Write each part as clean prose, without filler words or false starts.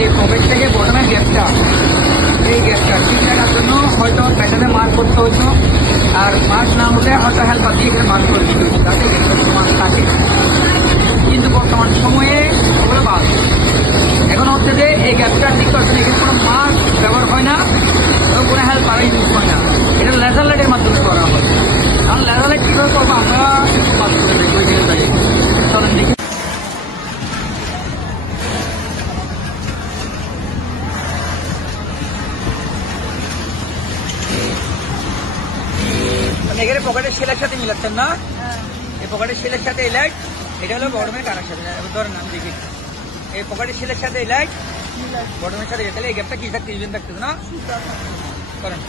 এই পকেট থেকে প্রথমে গ্যাসটা ঠিক রাখার জন্য হয়তো প্যাটার্নে মার্ক করতে হতো, আর মার্ক না হলে হয়তো হেল্পার দিয়ে এখানে মার্ক করে দিত যাতে গ্যাসটা সমান থাকে। কিন্তু বর্তমান সময়ে ওগুলো বাদ। এখন হচ্ছে যে এই গ্যাসটা ঠিক করার জন্য এখানে কোনো মার্ক ব্যবহার হয় না এবং কোনো হেল্পার ইউজ হয় না, এটা লেজার লাইটের মাধ্যমে করা হয়। কারণ লেজার লাইট কীভাবে করবো আমরা চলেন দেখি। এখানে পকেটের সেলের সাথে মিলাচ্ছেন না? এই পকেটের সেলের সাথে এই লাইট, এটা হলো বটমের কানার সাথে। ধরেন আমি দেখি, এই পকেটের সেলের সাথে এই লাইট বটমের সাথে, তাহলে এই গ্যাপটা কি থাকতে থাকতেছে না? করেন।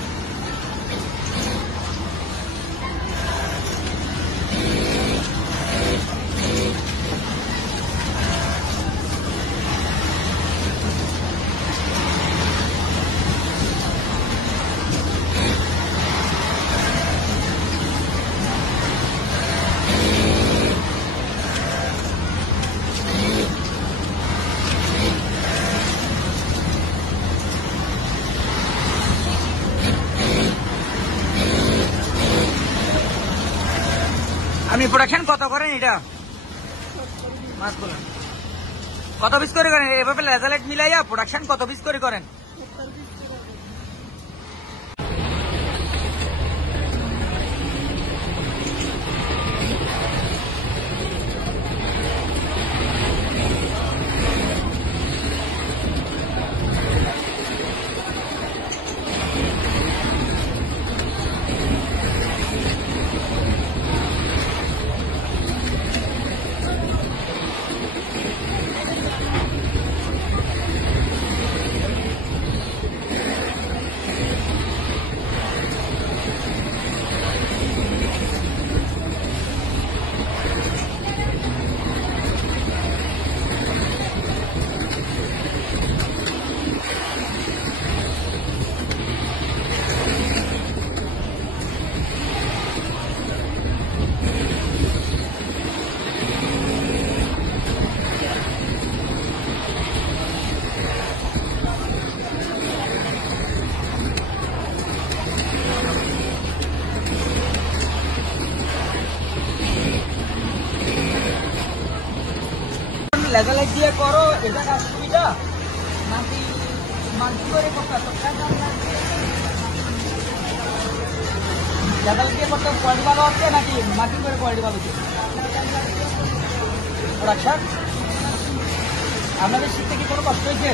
আপনি প্রোডাকশন কত করেন? এটা মাস বলেন কত পিস করে করেন? এভাবে লেজার লাইট মিলাইয়া প্রোডাকশন কত পিস করে করেন? লেজার লাইট দিয়ে করো, এটা কাজ সুবিধা নাকি মাল্টি করে করতে? লেজার লাইট দিয়ে করতে কোয়ালিটি ভালো হচ্ছে নাকি মাল্টি করে কোয়ালিটি ভালো হচ্ছে? প্রোডাকশন আপনাদের শিখতে কি কোনো কষ্ট হয়েছে?